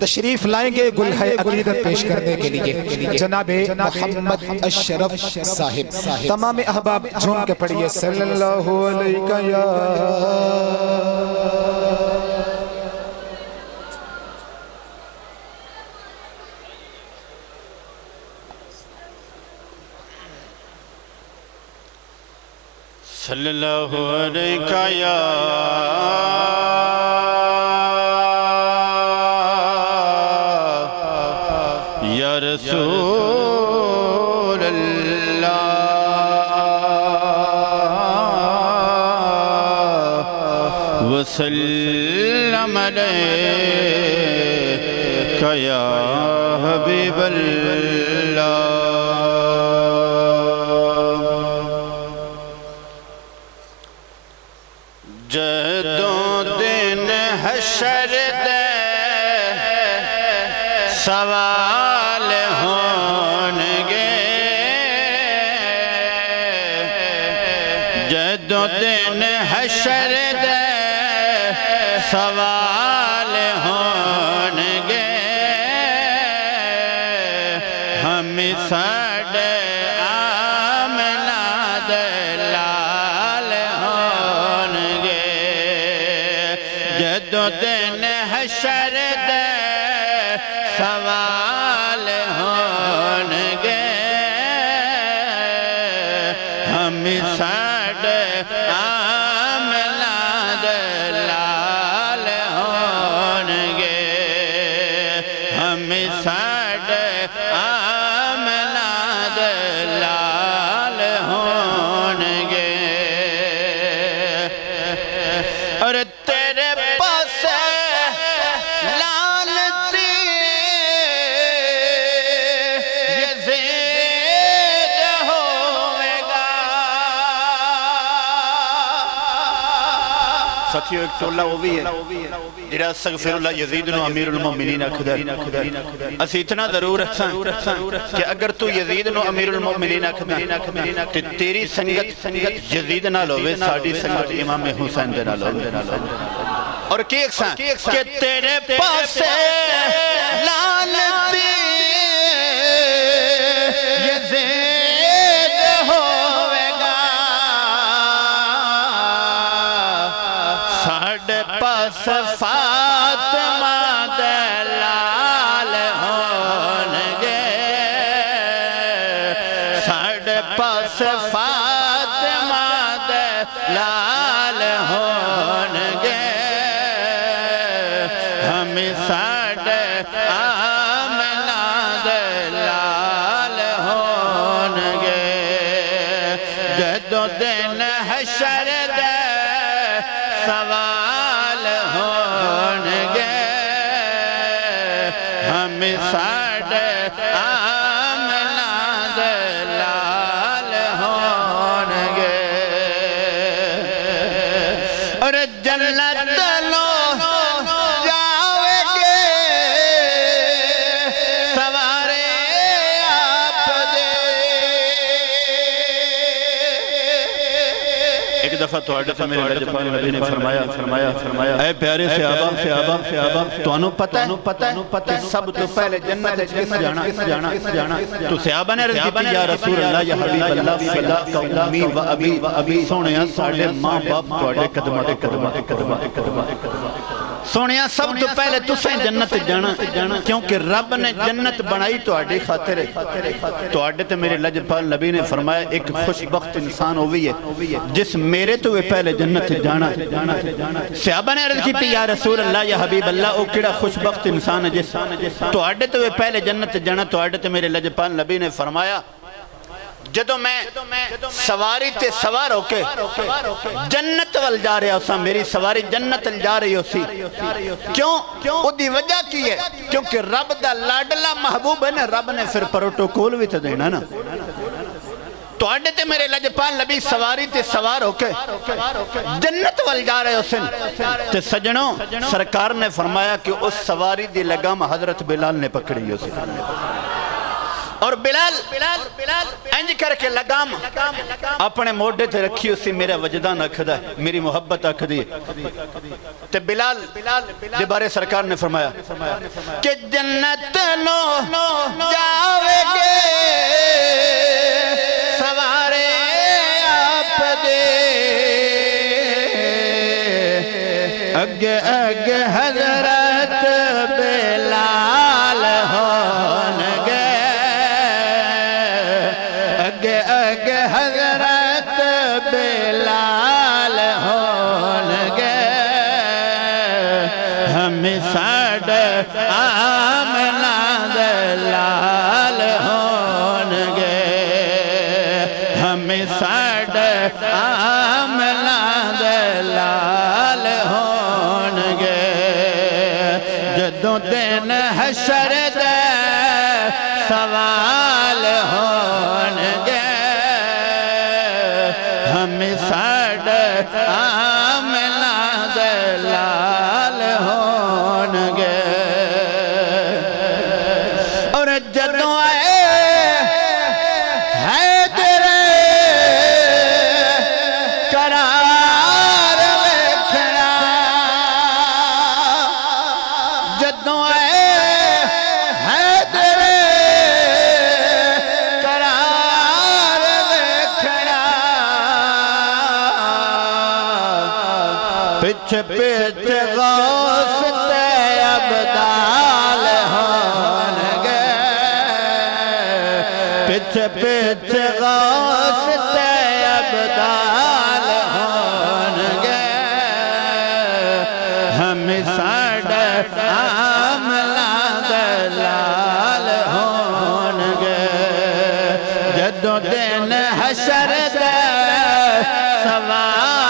تشریف لائیں گے گلہائے عقیدت پیش کرنے کے لیے جناب محمد اشرف صاحب. تمام احباب جھوم کے پڑھئے صلی اللہ علیہ یا صلی اللہ علیہ یا رسول اللہ وسلم علیہ یا حبیب اللہ. جدوں دن حشر دے سوال ہونگے جدوں دن حشر دے سوال ہونگے ہم ساڑے آمنہ دلال ہونگے جدوں دن حشر دے سوال ہونگے ہم ساڑے آمنہ دلال ہونگے ہم ساڑے آمنہ دلال ہونگے اور تیرے پاس لعنتی یزید ہوئے گا. ساتھیو ایک ٹولہ وہ بھی ہے جرا استغفر اللہ یزید نو امیر المومنین اکھدر. اسی اتنا ضرور رکھساں کہ اگر تو یزید نو امیر المومنین اکھدر تو تیری سنگت یزید نہ لوے ساڑی سنگت امام حسین دے نہ لوے. اور کیک ساں کہ تیرے پاس لعنتی یزید ہوئے گا ساڑھے پاس فاطمہ دلال ہونگے ساڑھے پاس فاطمہ دلال ہونگے ہم ساڑھے آمنہ دلال ہونگے جدوں دن حشر دے سوال ہونگے ہم ساڑھے آمنہ دلال ہونگے اور جنت لو جاوے گے سوارے آپ دے. ایک دفعہ تو آڈے میرے لجپال نبی نے فرمایا اے پیارے صحابہ تو انہوں پتہ ہے سب تو پہلے جنت کس جانا تو صحابہ نے رضی کی یا رسول اللہ یا حبیب اللہ فدا کا امی و ابی سونیا ساڑھے ماں باپ تو آڈے قدمہ سونیا سب تو پہلے تسیں جنت جانا کیونکہ رب نے جنت بنائی تو آڈے خاطر ہے تو آڈے تے میرے لجپال نبی نے فرمایا ایک خوشبخت انسان ہوئی ہے جس میرے تو پہلے جنت جانا. صحابہ نے عرض کی تھی یا رسول اللہ یا حبیب اللہ او کڑا خوشبخت انسان ہے جس تو آڈے تو پہلے جنت جانا تو آڈے تے میرے لجپال نبی نے فرمایا جدو میں سواری تے سوار ہو کے جنت وال جا رہے ہو میری سواری جنت وال جا رہی ہو سی کیوں او دی وجہ کی ہے کیونکہ رب دا لاڈلا محبوب ہے نا رب نے پھر پروٹوکول بھی تو دینا نا تو آڈے تے میرے لجپال نبی سواری تے سوار ہو کے جنت وال جا رہے ہو سن تے سجنوں سرکار نے فرمایا کہ اس سواری دی لگام حضرت بلال نے پکڑی ہو سن اور بلال انج کر کے لگام اپنے موڈے تے رکھی اسی میرا وجدان اکھدا ہے میری محبت اکھدی ہے تے بلال دے بارے سرکار نے فرمایا کہ جنت نو جاوے گے سوارے آپ دے اگے اگے حضرت بلال ہون گے اگے اگے حضرت بلال ہون گے ہمیں ساڑھے آمنہ دلال ہون گے ہمیں ساڑھے آمنہ دلال ہون گے جدوں دن حشر دے سوال ہون گے ہمیں ساڑھے آمنہ دلال ہون گے اور جدوں آئے حیدر قرار ویکھنا جدوں آئے حیدر قرار ویکھنا پچھے پچھے غوث تے ابدال ہون گے پچھے پچھے غوث تے ابدال ہون گے ہمیں ساڑھے آمنہ دلال ہون گے جدوں دن حشر دے سوال